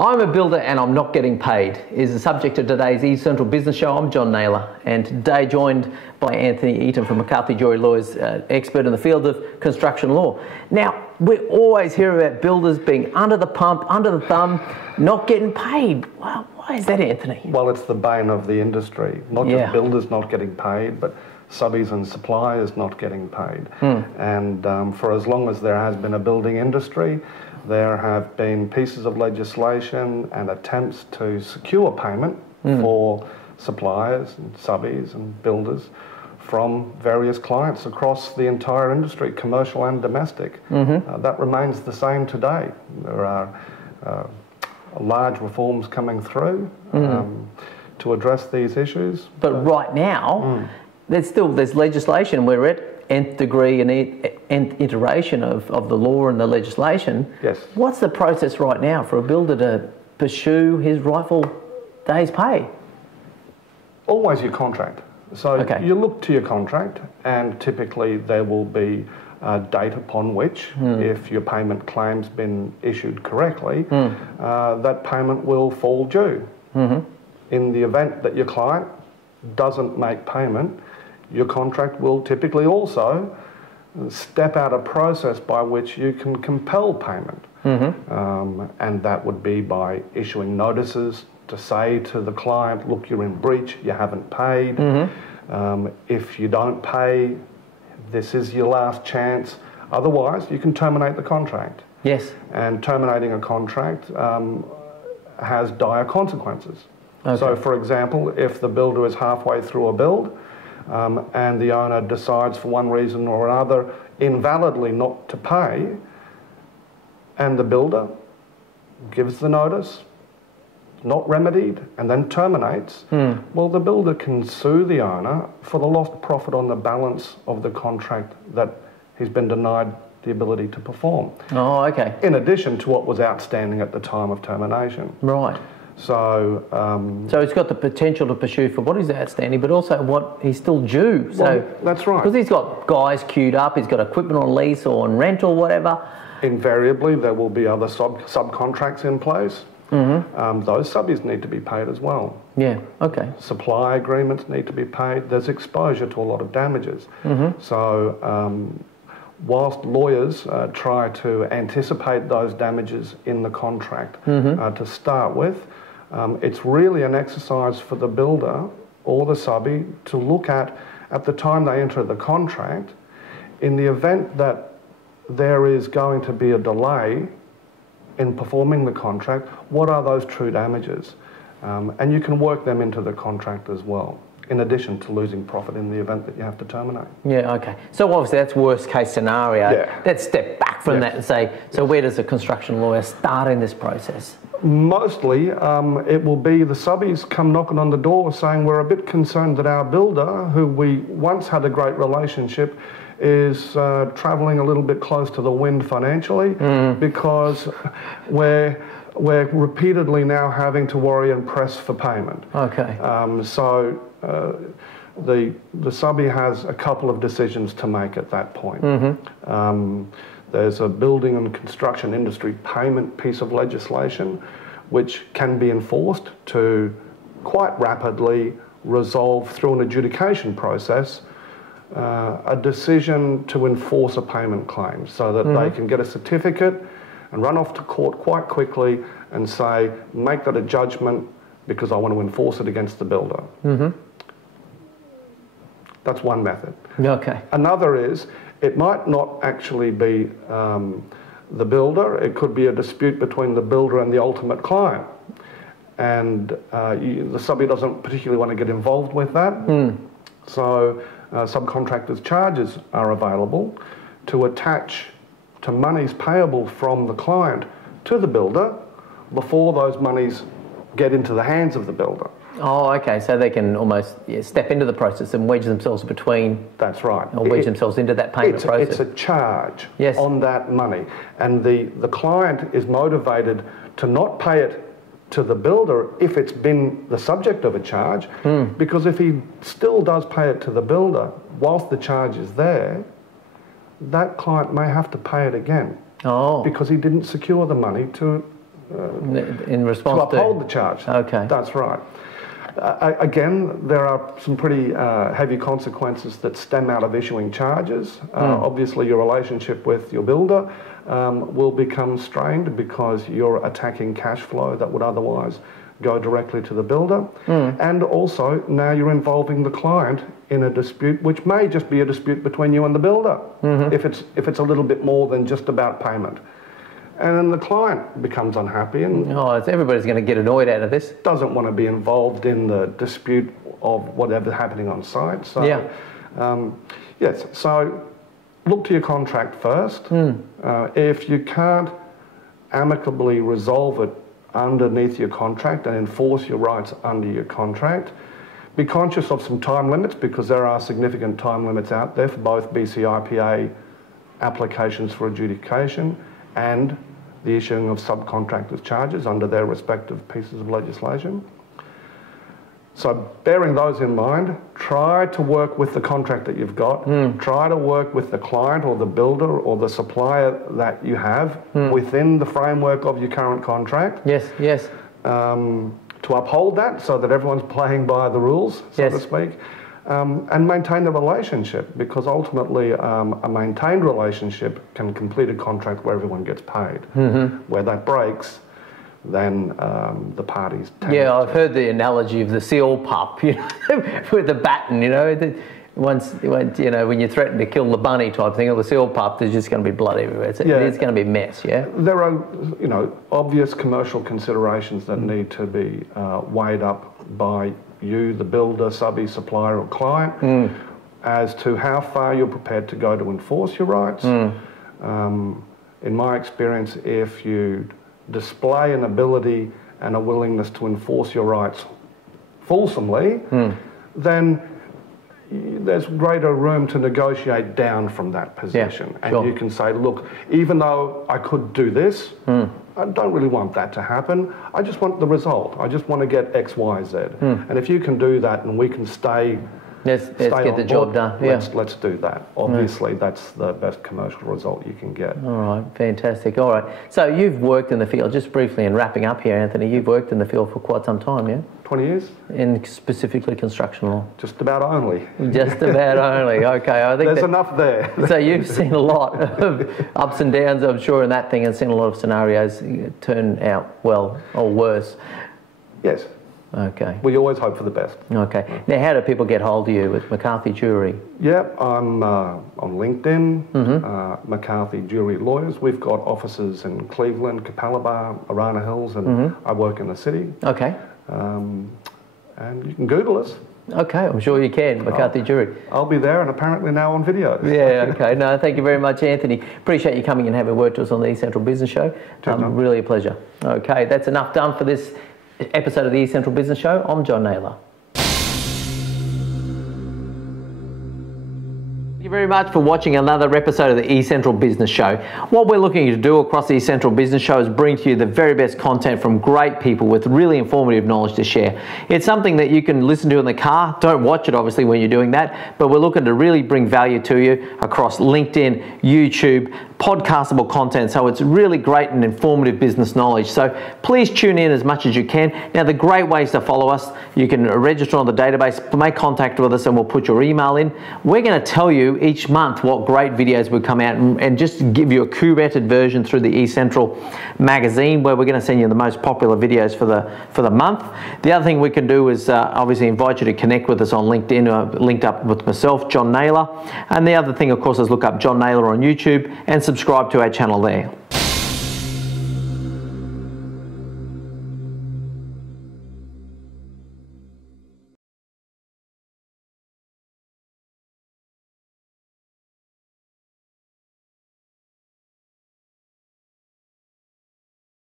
I'm a builder and I'm not getting paid is the subject of today's eCentral Business Show. I'm John Nayler, and today joined by Antony Eaton from McCarthy Jory Lawyers, expert in the field of construction law. Now, we always hear about builders being under the pump, under the thumb, not getting paid. Well, why is that, Anthony? Well, it's the bane of the industry. Not just builders not getting paid, but subbies and suppliers not getting paid. And for as long as there has been a building industry, there have been pieces of legislation and attempts to secure payment for suppliers and subbies and builders from various clients across the entire industry, commercial and domestic. That remains the same today. There are large reforms coming through to address these issues. But right now, there's legislation. We're at nth degree and nth iteration of the law and the legislation. Yes. What's the process right now for a builder to pursue his rightful day's pay? Always your contract. So you look to your contract, and typically there will be a date upon which, if your payment claim's been issued correctly, that payment will fall due. In the event that your client doesn't make payment, your contract will typically also step out a process by which you can compel payment. And that would be by issuing notices to say to the client, look, you're in breach, you haven't paid. If you don't pay, this is your last chance. Otherwise, you can terminate the contract. Yes. And terminating a contract has dire consequences. So, for example, if the builder is halfway through a build, and the owner decides for one reason or another invalidly not to pay, and the builder gives the notice, not remedied, and then terminates, well, the builder can sue the owner for the lost profit on the balance of the contract that he's been denied the ability to perform. Oh, okay. In addition to what was outstanding at the time of termination. Right. So, so he's got the potential to pursue for what is outstanding, but also what he's still due. So well, that's right. Because he's got guys queued up, he's got equipment on lease or on rent or whatever. Invariably, there will be other subcontracts in place. Those subbies need to be paid as well. Yeah, okay. Supply agreements need to be paid. There's exposure to a lot of damages. So, whilst lawyers try to anticipate those damages in the contract to start with, it's really an exercise for the builder or the subbie to look at the time they enter the contract, in the event that there is going to be a delay in performing the contract, what are those true damages? And you can work them into the contract as well, in addition to losing profit in the event that you have to terminate. Yeah, okay. So obviously that's worst case scenario. Yeah. Let's step back from that and say, so where does a construction lawyer start in this process? Mostly it will be the subbies come knocking on the door saying, we're a bit concerned that our builder, who we once had a great relationship, is travelling a little bit close to the wind financially because we're repeatedly now having to worry and press for payment. Okay. So the subbie has a couple of decisions to make at that point. There's a building and construction industry payment piece of legislation which can be enforced to quite rapidly resolve through an adjudication process a decision to enforce a payment claim so that they can get a certificate and run off to court quite quickly and say, make that a judgment because I want to enforce it against the builder. That's one method. Okay. Another is, it might not actually be the builder, it could be a dispute between the builder and the ultimate client. And the subbie doesn't particularly want to get involved with that. So subcontractors' charges are available to attach to monies payable from the client to the builder before those monies get into the hands of the builder. Oh, okay. So they can almost step into the process and wedge themselves between. That's right. Or wedge themselves into that payment process. It's a charge on that money, and the client is motivated to not pay it to the builder if it's been the subject of a charge, because if he still does pay it to the builder whilst the charge is there, that client may have to pay it again because he didn't secure the money to in response to uphold the charge. Okay. That's right. Again, there are some pretty heavy consequences that stem out of issuing charges. Obviously, your relationship with your builder will become strained because you're attacking cash flow that would otherwise go directly to the builder. And also, now you're involving the client in a dispute, which may just be a dispute between you and the builder, if it's a little bit more than just about payment. And then the client becomes unhappy and everybody's going to get annoyed out of this. Doesn't want to be involved in the dispute of whatever's happening on site. So, yes, so look to your contract first. If you can't amicably resolve it underneath your contract and enforce your rights under your contract, be conscious of some time limits, because there are significant time limits out there for both BCIPA applications for adjudication and the issuing of subcontractors charges under their respective pieces of legislation. So bearing those in mind, try to work with the contract that you've got. Try to work with the client or the builder or the supplier that you have within the framework of your current contract. Yes. To uphold that so that everyone's playing by the rules, so to speak. And maintain the relationship, because ultimately a maintained relationship can complete a contract where everyone gets paid. Where that breaks, then the parties tend to... I've heard the analogy of the seal pup, you know, with the baton, you know. Once, you know, when you threaten to kill the bunny type thing, or the seal pup, there's just going to be blood everywhere. It's going to be a mess, There are, you know, obvious commercial considerations that need to be weighed up by you, the builder, subby, supplier or client, as to how far you're prepared to go to enforce your rights. In my experience, if you display an ability and a willingness to enforce your rights fulsomely, then there's greater room to negotiate down from that position. And you can say, look, even though I could do this, I don't really want that to happen. I just want the result. I just want to get X, Y, Z. And if you can do that and we can stay Let's get the job done. Let's do that. Obviously, that's the best commercial result you can get. All right, fantastic. All right. So you've worked in the field, just briefly and wrapping up here, Anthony, you've worked in the field for quite some time, yeah? 20 years. In specifically construction law? Just about only. Just about only, okay. I think there's enough there. So you've seen a lot of ups and downs, I'm sure, in that thing, and seen a lot of scenarios turn out well or worse. Yes. Okay. We always hope for the best. Okay. Now, how do people get hold of you with McCarthy Jury? I'm on LinkedIn, McCarthy Jury Lawyers. We've got offices in Cleveland, Capalaba, Arana Hills, and I work in the city. Okay. And you can Google us. Okay, I'm sure you can, McCarthy Jury. I'll be there, and apparently now on video. Yeah, okay. No, thank you very much, Anthony. Appreciate you coming and having a word to us on the eCentral Business Show. Really a pleasure. Okay, that's enough done for this episode of the eCentral Business Show. I'm John Nayler. Thank you very much for watching another episode of the eCentral Business Show. What we're looking to do across the eCentral Business Show is bring to you the very best content from great people with really informative knowledge to share. It's something that you can listen to in the car. Don't watch it, obviously, when you're doing that, but we're looking to really bring value to you across LinkedIn, YouTube, podcastable content, so it's really great and informative business knowledge. So please tune in as much as you can. Now, the great ways to follow us, you can register on the database, make contact with us, and we'll put your email in. We're going to tell you each month what great videos will come out, and just give you a curated version through the eCentral magazine, where we're going to send you the most popular videos for the month. The other thing we can do is obviously invite you to connect with us on LinkedIn, linked up with myself, John Nayler. And the other thing, of course, is look up John Nayler on YouTube and subscribe to our channel there.